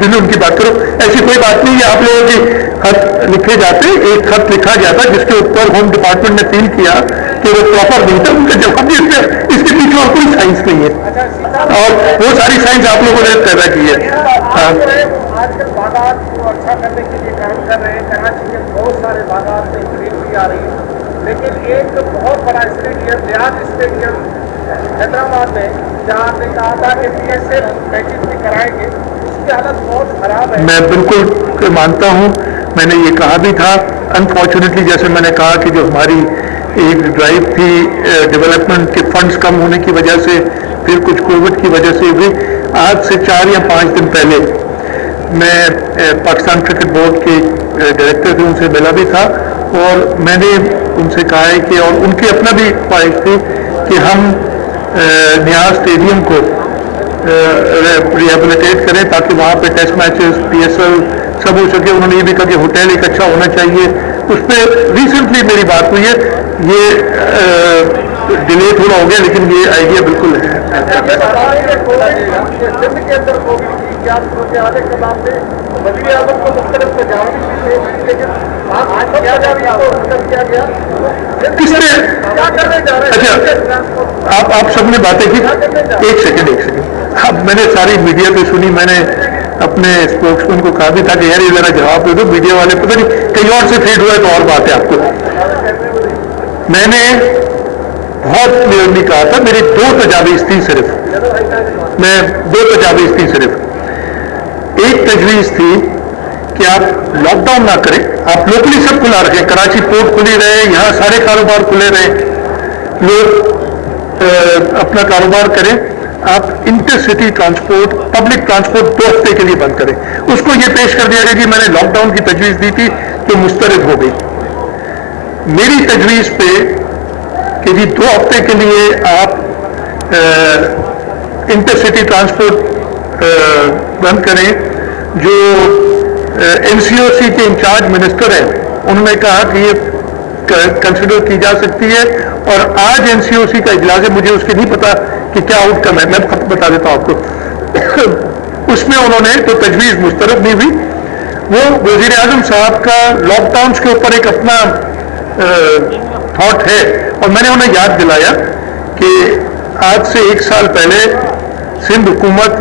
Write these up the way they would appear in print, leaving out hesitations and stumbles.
दिन उनकी बात करो, ऐसी कोई बात नहीं है। आप लोगों के खत लिखे जाते, एक खत लिखा गया था जिसके ऊपर होम डिपार्टमेंट ने फील किया कि वो प्रॉपर नहीं था, उनका जवाब भी इसके पीछे और कोई साइंस नहीं है, और वो सारी साइंस आप लोगों ने पैदा की है। आजकल बागात को अच्छा करने के लिए काम कर रहे हैं, कराची के बहुत सारे बागात में ग्रीनरी आ रही है, लेकिन एक बहुत बड़ा स्टेडियम रियाद स्टेडियम हैदराबाद में जहाँ आपने कहा था कि PSL मैचेस भी कराएंगे, उसकी हालत बहुत खराब है। मैं बिल्कुल मानता हूँ, मैंने ये कहा भी था। अनफॉर्चुनेटली जैसे मैंने कहा कि जो हमारी एक ड्राइव थी डेवलपमेंट के फंड्स कम होने की वजह से, फिर कुछ कोविड की वजह से भी, आज से 4 या 5 दिन पहले मैं पाकिस्तान क्रिकेट बोर्ड के डायरेक्टर थे, उनसे मिला भी था, और मैंने उनसे कहा है कि, और उनकी अपना भी ख्वाहिश थी कि हम नियाज स्टेडियम को रिहेबिलिटेट करें ताकि वहाँ पे टेस्ट मैचेस, PSL सब हो सके। उन्होंने ये भी कहा कि होटल एक अच्छा होना चाहिए। उस पर रिसेंटली मेरी बात हुई है, ये डिले थोड़ा हो गया, लेकिन ये आइडिया बिल्कुल है। किसने, अच्छा आप सबने बातें की, एक सेकंड अब मैंने सारी मीडिया पे सुनी, मैंने अपने स्पोक्समैन को कहा भी था कि यार ये जरा जवाब दे दो, मीडिया वाले पता नहीं कहीं और से फीड हुआ है तो और बात है। आपको मैंने बहुत क्लियरली कहा था, मेरी 2 तजावीज़ थी सिर्फ, मैं 2 तजावीज़ थी सिर्फ। एक तजवीज़ थी कि आप लॉकडाउन ना करें, आप लोकली सब खुला रखें, कराची पोर्ट खुली रहे, यहाँ सारे कारोबार खुले रहे, लोग अपना कारोबार करें। आप इंटरसिटी ट्रांसपोर्ट, पब्लिक ट्रांसपोर्ट 2 हफ्ते के लिए बंद करें। उसको ये पेश कर दिया गया कि मैंने लॉकडाउन की तजवीज़ दी थी जो मुस्तरद हो गई। मेरी तजवीज़ पे कि जी 2 हफ्ते के लिए आप इंटरसिटी ट्रांसपोर्ट बंद करें, जो NCOC के इंचार्ज मिनिस्टर हैं उन्होंने कहा कि ये कंसिडर की जा सकती है, और आज NCOC का इजलास है, मुझे उसके नहीं पता कि क्या आउटकम है, मैं बता देता हूँ आपको। उसमें उन्होंने तो तजवीज़ मुस्तरद नहीं हुई, वो वज़ीर आज़म साहब का लॉकडाउन के ऊपर एक अपना थॉट है, और मैंने उन्हें याद दिलाया कि आज से 1 साल पहले सिंध हुकूमत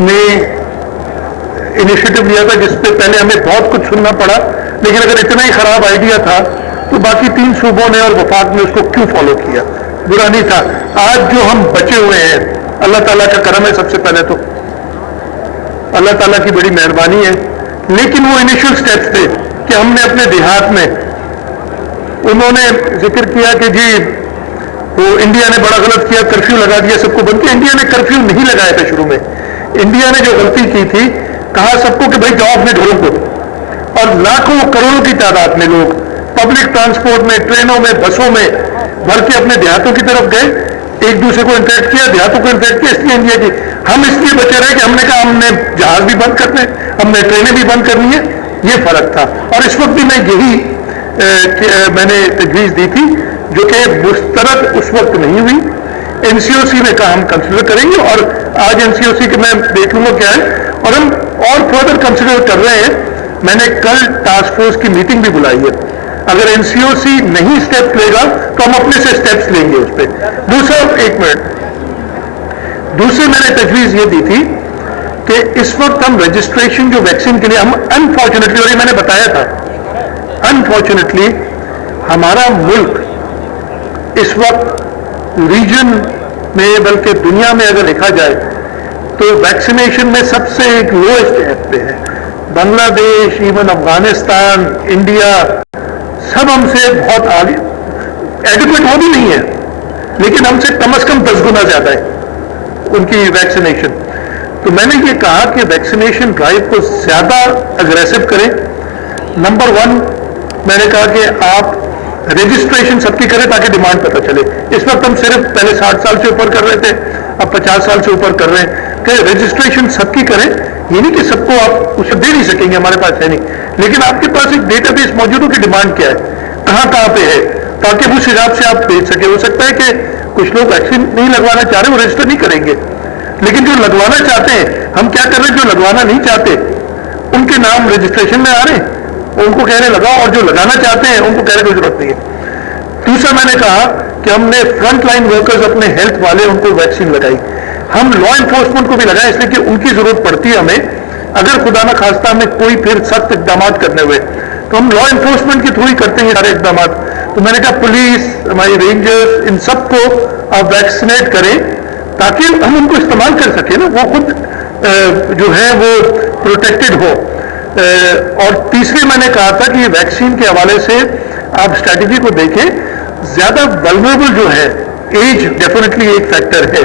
ने इनिशिएटिव लिया था, जिस पे पहले हमें बहुत कुछ सुनना पड़ा, लेकिन अगर इतना ही खराब आइडिया था तो बाकी 3 सूबों ने और वफाक ने उसको क्यों फॉलो किया? बुरा नहीं था। आज जो हम बचे हुए हैं, अल्लाह ताला का करम है, सबसे पहले तो अल्लाह ताला की बड़ी मेहरबानी है, लेकिन वो इनिशियल स्टेप्स थे कि हमने अपने देहात में, उन्होंने जिक्र किया कि जी वो इंडिया ने बड़ा गलत किया, कर्फ्यू लगा दिया, सबको बंद किया। इंडिया ने कर्फ्यू नहीं लगाया था शुरू में। इंडिया ने जो गलती की थी, कहा सबको कि भाई जाओ अपने घरों को, और लाखों करोड़ों की तादाद में लोग पब्लिक ट्रांसपोर्ट में, ट्रेनों में, बसों में भर के अपने देहातों की तरफ गए, एक दूसरे को इंटरेक्ट किया, देहातों को इंटरेक्ट किया। इसलिए इंडिया की हम इसलिए बचे रहे कि हमने कहा हमने जहाज भी बंद करने, हमने ट्रेनें भी बंद करनी है, ये फर्क था। और इस वक्त भी मैं यही मैंने तजवीज़ दी थी, जो कि मुस्तरद उस वक्त नहीं हुई। NCOC ने कहा हम कंसिडर करेंगे, और आज NCOC के मैं देख लूंगा क्या है, और हम और फर्दर कंसिडर कर रहे हैं। मैंने कल टास्क फोर्स की मीटिंग भी बुलाई है। अगर NCOC नहीं स्टेप लेगा तो हम अपने से स्टेप्स लेंगे उस पर। दूसरा, 1 मिनट, दूसरी मैंने तजवीज़ ये दी थी कि इस वक्त हम रजिस्ट्रेशन जो वैक्सीन के लिए, हम अनफॉर्चुनेटली, और ये मैंने बताया था, अनफॉर्चुनेटली हमारा मुल्क इस वक्त रीजन में, बल्कि दुनिया में अगर देखा जाए तो वैक्सीनेशन में सबसे एक लोएस्ट ऐप पे है। बांग्लादेश, इवन अफगानिस्तान, इंडिया, सब हमसे बहुत आगे, एडिक्वेट वो भी नहीं है, लेकिन हमसे कम से कम 10 गुना ज्यादा है उनकी वैक्सीनेशन। तो मैंने ये कहा कि वैक्सीनेशन ड्राइव को ज्यादा अग्रेसिव करें। नंबर 1 मैंने कहा कि आप रजिस्ट्रेशन सबकी करें ताकि डिमांड पता चले। इस वक्त हम सिर्फ पहले 60 साल से ऊपर कर रहे थे, अब 50 साल से ऊपर कर रहे हैं कि रजिस्ट्रेशन सबकी करें। ये नहीं कि सबको आप उसे दे नहीं सकेंगे, हमारे पास है नहीं, लेकिन आपके पास एक डेटाबेस मौजूद हो कि डिमांड क्या है, कहाँ पे है, ताकि उस हिसाब से आप भेज सके। हो सकता है कि कुछ लोग वैक्सीन नहीं लगवाना चाह रहे, वो रजिस्टर नहीं करेंगे, لیکن جو لگوانا چاہتے ہیں ہم کیا کر رہے ہیں, جو لگوانا نہیں چاہتے ان کے نام رجسٹریشن میں آ رہے ہیں, ان کو کہہ رہے لگاؤ, اور جو لگانا چاہتے ہیں ان کو کہہ رہے کوئی ضرورت نہیں ہے. دوسرا میں نے کہا کہ ہم نے فرنٹ لائن ورکرز اپنے ہیلتھ والے ان کو ویکسین لگائی. ہم لا انفورسمنٹ کو بھی لگائیں اس لیے کہ ان کی ضرورت پڑتی ہے ہمیں, اگر خدا نہ خواستہ ہمیں کوئی پھر سخت اقدامات کرنے ہوئے تو ہم لا انفورسمنٹ کے تھرو ہی کرتے ہیں سارے اقدامات. تو میں نے کہا پولیس, ہماری رینجرز, ان سب کو آپ ویکسینیٹ کریں تاکہ ہم ان کو استعمال کر سکیں نا, وہ خود جو ہے وہ پروٹیکٹڈ ہو. اور تیسرے میں نے کہا تھا کہ یہ ویکسین کے حوالے سے آپ اسٹریٹجی کو دیکھیں, زیادہ ولنریبل جو ہے, ایج ڈیفینیٹلی ایک فیکٹر ہے,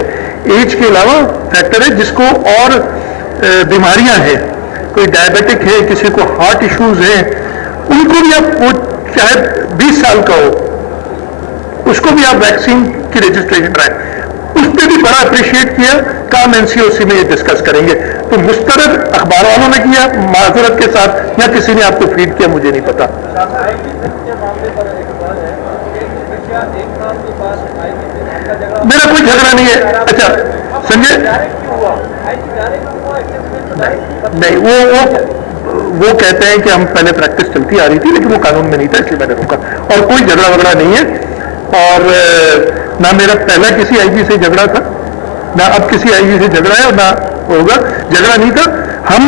ایج کے علاوہ فیکٹر ہے جس کو اور بیماریاں ہیں, کوئی ڈائبیٹک ہے, کسی کو ہارٹ ایشوز ہیں, ان کو بھی آپ, وہ چاہے 20 سال کا ہو, اس کو بھی آپ ویکسین کی رجسٹریشن کرائیں. اس پہ بھی بڑا اپریشیٹ کیا, کام NCOC میں یہ ڈسکس کریں گے. تو مسترد اخبار والوں نے کیا معذرت کے ساتھ, یا کسی نے آپ کو فیڈ کیا, مجھے نہیں پتا. میرا کوئی جھگڑا نہیں ہے. اچھا سنجے, نہیں وہ کہتے ہیں کہ ہم پہلے پریکٹس چلتی آ رہی تھی لیکن وہ قانون میں نہیں تھا, اس لیے میں نے روکا, اور کوئی جھگڑا وگڑا نہیں ہے. اور نہ میرا پہلا کسی آئی جی سے جھگڑا تھا, نہ اب کسی آئی جی سے جھگڑا ہے, اور نہ ہوگا. جھگڑا نہیں تھا. ہم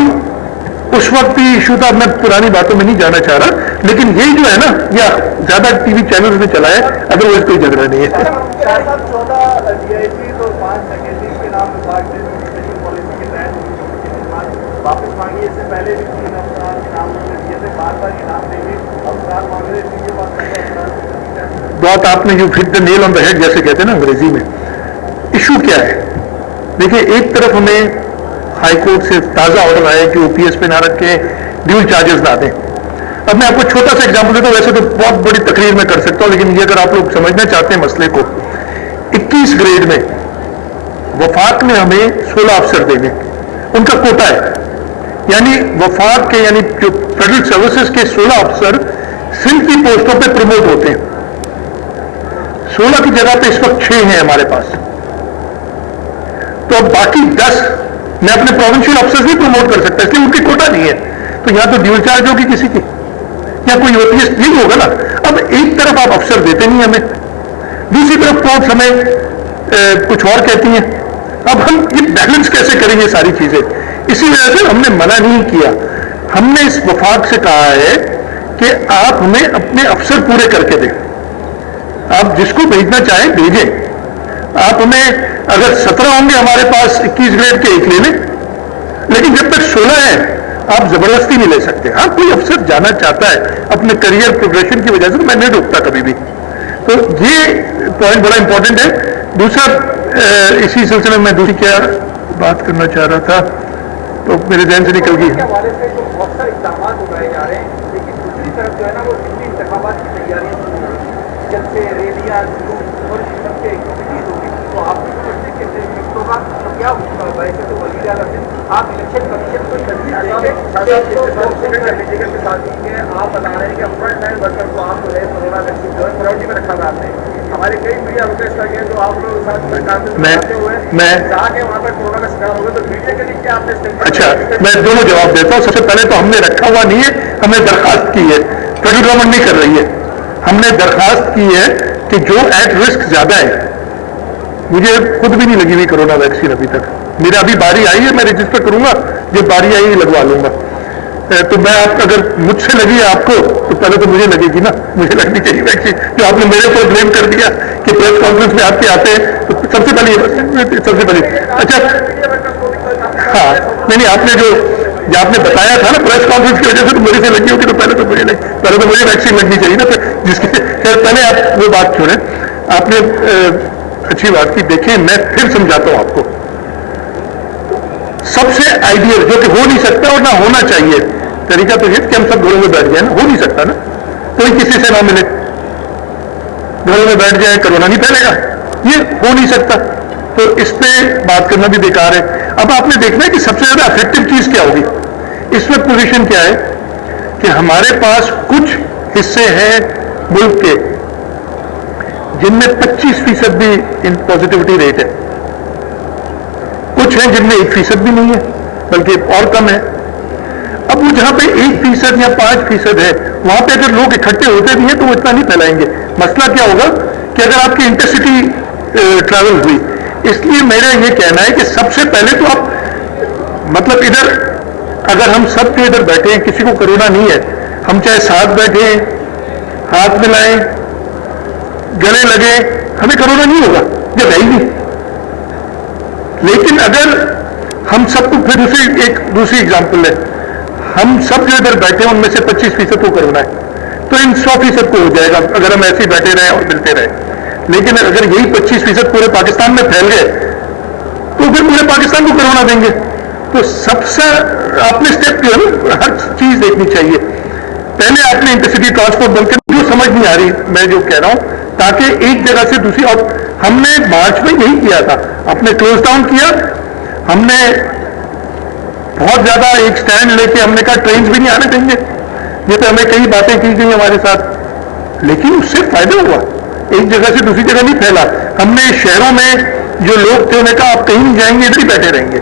اس وقت بھی ایشو تھا, میں پرانی باتوں میں نہیں جانا چاہ رہا, لیکن یہی جو ہے نا یہ زیادہ ٹی وی چینل میں چلا ہے, ادروائز کوئی جھگڑا نہیں ہے. واپس مانگیے, اس سے پہلے بھی 3 افسران کے نام دیے تھے, بار بار یہ نام دیں گے, افسران مانگ رہے تھے, یہ بات بات آپ نے جو ہٹ دا نیل آن دا ہیڈ جیسے کہتے ہیں نا انگریزی میں. ایشو کیا ہے دیکھیں, ایک طرف ہمیں ہائی کورٹ سے تازہ آرڈر آیا کہ OPS پہ نہ رکھیں, ڈیول چارجز نہ دیں. اب میں آپ کو چھوٹا سا ایگزامپل دیتا ہوں, ویسے تو بہت بڑی تقریر میں کر سکتا ہوں, لیکن یہ اگر آپ لوگ سمجھنا چاہتے ہیں مسئلے کو, 21 گریڈ میں وفاق نے ہمیں 16 افسر دیں گے, ان کا کوٹا ہے. یعنی وفاق کے, یعنی جو فیڈرل سروسز کے 16 افسر سندھ کی پوسٹوں پہ پروموٹ ہوتے ہیں. 16 کی جگہ پہ اس وقت 6 ہیں ہمارے پاس. تو اب باقی 10 میں اپنے پروونشل افسر بھی پروموٹ کر سکتا, اس لیے ان کی کوٹا نہیں ہے. تو یہاں تو ڈیول چارج ہوگی کسی کی, یا کوئی OPS نہیں ہوگا نا. اب ایک طرف آپ افسر دیتے نہیں ہمیں, دوسری طرف کورٹ ہمیں کچھ اور کہتی ہیں. اب ہم یہ بیلنس کیسے کریں گے ساری چیزیں؟ اسی وجہ سے ہم نے منع نہیں کیا. ہم نے اس وفاق سے کہا ہے کہ آپ ہمیں اپنے افسر پورے کر کے دیں. آپ جس کو بھیجنا چاہیں بھیجیں. آپ ہمیں اگر 17 ہوں گے ہمارے پاس 21 گریڈ کے, ایک لے لیں, لیکن جب تک 16 ہیں آپ زبردستی نہیں لے سکتے. ہاں کوئی افسر جانا چاہتا ہے اپنے کریئر پروگریشن کی وجہ سے, میں نہیں روکتا کبھی بھی. تو یہ پوائنٹ بڑا امپورٹنٹ ہے. دوسرا اسی سلسلے میں دوسری کیا بات کرنا چاہ رہا تھا تو میرے ذہن سے نکل گئی. بہت سارے اقدامات اٹھائے جا رہے ہیں, لیکن دوسری طرف جو ہے نا وہ انتخابات کی تیاریاں شروع ہوئی, جب سے ریلیاں اور سب کے ایکٹیویٹیز ہوگی. تو آپ کو سمجھتے کہ شفٹوں کا کیا ویسے تو وزیر اعلیٰ سے آپ الیکشن کمیشن کو آپ بتا رہے ہیں کہ فرنٹ لائن ورکر کو آپ جو ہے کورونا ویکسین جو ہے پرائرٹی میں رکھا جاتا ہے. ہمارے کئی میڈیا روکیش کر گئے جو آپ لوگ ساتھ ہوئے جا کے وہاں پر کورونا کا شکار ہوگا, تو میڈیا کے لیے کیا آپ نے؟ اچھا میں دونوں جواب دیتا ہوں. سب سے پہلے تو ہم نے رکھا ہوا نہیں ہے, ہم نے درخواست کی ہے. فیڈرل گورنمنٹ نہیں کر رہی ہے, ہم نے درخواست کی ہے کہ جو ایٹ رسک زیادہ ہے. مجھے خود بھی نہیں لگی ہوئی کرونا ویکسین ابھی تک. میرا ابھی باری آئی ہے, میں رجسٹر کروں گا, جب باری آئی لگوا لوں گا. تو میں آپ اگر مجھ سے لگی ہے آپ کو تو پہلے تو مجھے لگے گی نا, مجھے لگنی چاہیے ویکسین. جو آپ نے میرے اوپر بلیم کر دیا کہ پریس کانفرنس میں آپ کے آتے ہیں, تو سب سے پہلے اچھا ہاں نہیں آپ نے جو آپ نے بتایا تھا نا پریس کانفرنس کی وجہ سے تو مجھے سے لگی ہوگی, تو پہلے تو مجھے ویکسین لگنی چاہیے نا. جس کے خیر پہلے آپ وہ بات چھوڑیں. آپ نے اچھی بات کی. دیکھیں میں پھر سمجھاتا ہوں آپ کو. سب سے آئیڈیل جو کہ ہو نہیں سکتا اور نہ ہونا چاہیے طریقہ تو یہ کہ ہم سب گھروں میں بیٹھ جائیں. ہو نہیں سکتا نا, کوئی کسی سے نہ ملے, گھروں میں بیٹھ جائے, کرونا نہیں پھیلے گا, یہ ہو نہیں سکتا. تو اس پہ بات کرنا بھی بیکار ہے. اب آپ نے دیکھنا ہے کہ سب سے زیادہ افیکٹو چیز کیا ہوگی. اس وقت پوزیشن کیا ہے کہ ہمارے پاس کچھ حصے ہیں ملک کے جن میں 25% بھی پازیٹیوٹی ریٹ ہے. कुछ हैं जिनमें 1% भी नहीं है, बल्कि और कम है। अब वो जहाँ पे 1% या 5% है, वहाँ पे अगर लोग इकट्ठे होते भी हैं तो वो इतना नहीं फैलाएंगे। मसला क्या होगा कि अगर आपकी इंटरसिटी ट्रैवल हुई, इसलिए मेरा ये कहना है कि सबसे पहले तो आप मतलब इधर अगर हम सब के इधर बैठे हैं, किसी को कोरोना नहीं है, हम चाहे साथ बैठे हाथ मिलाएं गले लगे, हमें कोरोना नहीं होगा जब है ही नहीं। लेकिन अगर हम सबको फिर दूसरी एग्जाम्पल है, हम सब जो इधर बैठे हैं उनमें से 25% को कोरोना है, तो इन 100% को हो जाएगा अगर हम ऐसे ही बैठे रहें और मिलते रहें। लेकिन अगर यही 25% पूरे पाकिस्तान में फैल गए तो फिर पूरे पाकिस्तान को कोरोना देंगे। तो सबसे आपने स्टेप जो है हर चीज देखनी चाहिए। पहले आपने इंटरसिटी ट्रांसपोर्ट बंद कर, जो समझ नहीं आ रही मैं जो कह रहा हूं, ताकि एक जगह से दूसरी, और हमने मार्च में यही किया था, आपने क्लोज डाउन किया, हमने बहुत ज्यादा एक स्टैंड लेके हमने कहा ट्रेन भी नहीं आने देंगे, जैसे हमें कई बातें की गई हमारे साथ, लेकिन उससे फायदा हुआ, एक जगह से दूसरी जगह नहीं फैला। हमने शहरों में जो लोग थे उन्हें कहा आप कहीं नहीं जाएंगे, इधर ही बैठे रहेंगे।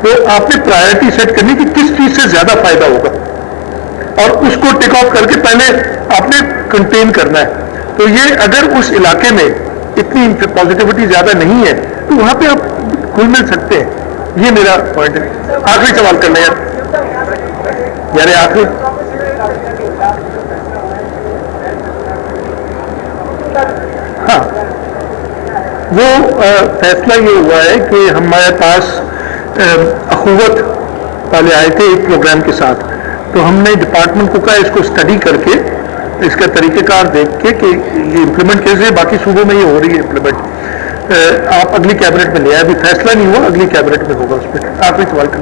तो आपने प्रायोरिटी सेट करनी कि किस चीज से ज्यादा फायदा होगा और उसको टेक ऑफ करके पहले आपने कंटेन करना है। तो ये अगर उस इलाके में इतनी पॉजिटिविटी ज्यादा नहीं है तो वहां पे आप घुल मिल सकते हैं। ये मेरा पॉइंट है। आखिरी सवाल करना यार आखिरी, हाँ, वो फैसला ये हुआ है कि हमारे पास अखुवत वाले आए थे एक प्रोग्राम के साथ, तो हमने डिपार्टमेंट को कहा इसको स्टडी करके इसका तरीक़ेकार देख के कि ये इम्प्लीमेंट कैसे, बाकी सूबों में ये हो रही है इम्प्लीमेंट, आप अगली कैबिनेट में ले आए। अभी फैसला नहीं हुआ, अगली कैबिनेट में होगा उस पर। आखिरी सवाल कर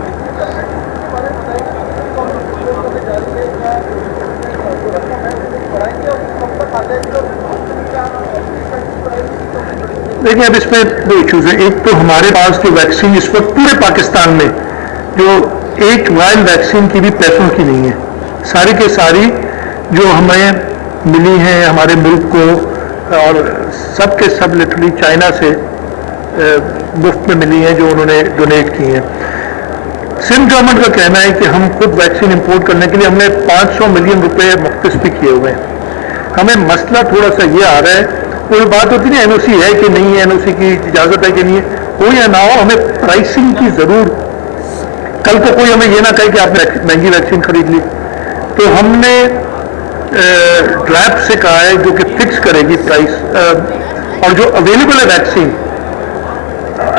देखिए, अब इसमें दो इश्यूज हैं। एक तो हमारे पास जो वैक्सीन इस वक्त पूरे पाकिस्तान में जो एक वायल वैक्सीन की भी पैसों की नहीं है, सारी के सारी जो हमें मिली हैं हमारे मुल्क को, और सब के सब लिटरली चाइना से मुफ्त में मिली हैं जो उन्होंने डोनेट की हैं। सिंध गवर्नमेंट का कहना है कि हम खुद वैक्सीन इंपोर्ट करने के लिए हमने 500 मिलियन रुपए मुख्तस भी किए हुए हैं। हमें मसला थोड़ा सा ये आ रहा है, कोई बात होती है एनओसी है कि नहीं है, एनओसी की इजाजत है कि नहीं है, हो या ना हो, हमें प्राइसिंग की जरूर, कल को कोई हमें ये ना कहे कि आपने महंगी वैक्सीन खरीद ली। तो हमने ड्रैप से कहा है जो कि फिक्स करेगी प्राइस, और जो अवेलेबल है वैक्सीन।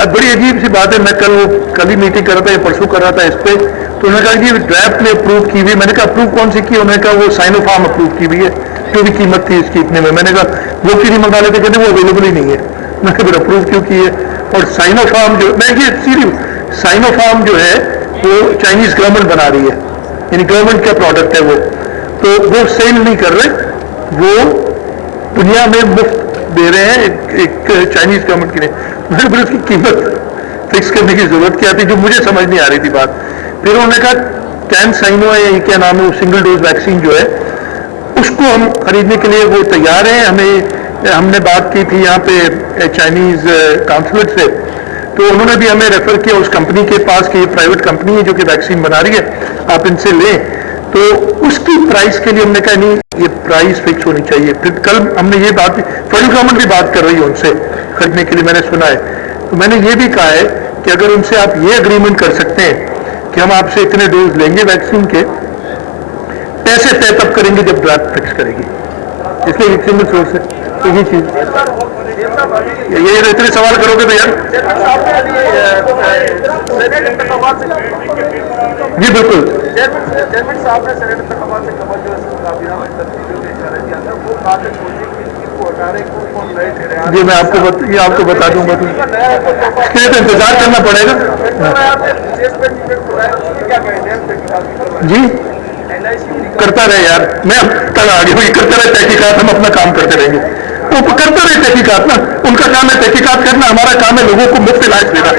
बड़ी अजीब सी बात है, मैं कल ही मीटिंग कर रहा था या परसों कर रहा था इस पे, तो उन्होंने कहा कि ड्रैप ने अप्रूव की हुई। मैंने कहा अप्रूव कौन सी की? उन्होंने कहा वो साइनोफार्म अप्रूव की हुई है, जो भी कीमत थी इसकी इतने में। मैंने कहा वो क्यों नहीं मंगा लेते? कहते वो अवेलेबल ही नहीं है। मैं कहा फिर अप्रूव क्यों की है? और साइनोफार्म जो, मैं ये सीरियस, साइनोफार्म जो है वो चाइनीज गवर्नमेंट बना रही है, यानी गवर्नमेंट का प्रोडक्ट है वो, तो वो सेल नहीं कर रहे, वो दुनिया में मुफ्त दे रहे हैं एक चाइनीज गवर्नमेंट के लिए। मैंने फिर उसकी कीमत फिक्स करने की जरूरत क्या थी, जो मुझे समझ नहीं आ रही थी बात। फिर उन्होंने कहा कैन साइनो है, ये क्या नाम है, वो सिंगल डोज वैक्सीन जो है उसको हम खरीदने के लिए वो तैयार हैं। हमने बात की थी यहाँ पे चाइनीज काउंसलेट से, तो उन्होंने भी हमें रेफर किया उस कंपनी के पास कि ये प्राइवेट कंपनी है जो कि वैक्सीन बना रही है, आप इनसे लें। तो उसकी प्राइस के लिए हमने कहा नहीं, ये प्राइस फिक्स होनी चाहिए। फिर कल हमने ये बात, फेडरल गवर्नमेंट भी बात कर रही है उनसे खरीदने के लिए, मैंने सुना है। तो मैंने ये भी कहा है कि अगर उनसे आप ये एग्रीमेंट कर सकते हैं कि हम आपसे इतने डोज लेंगे वैक्सीन के, पैसे तय तब करेंगे जब ड्राफ्ट फिक्स करेगी, इसलिए एक सिंगल सोर्स है। तो ये चीज, ये इतने सवाल करोगे तो यार। जी बिल्कुल, जी मैं आपको बता दूंगा, तो इसके लिए तो इंतजार करना पड़ेगा जी। करता रहे यार, मैं कल आगे हुई करता रहे तहकीकात, हम अपना काम करते रहेंगे। वो करते रहे तहकीकात ना, उनका काम है तहकीकात करना, हमारा काम है लोगों को मुफ्त इलाज देना।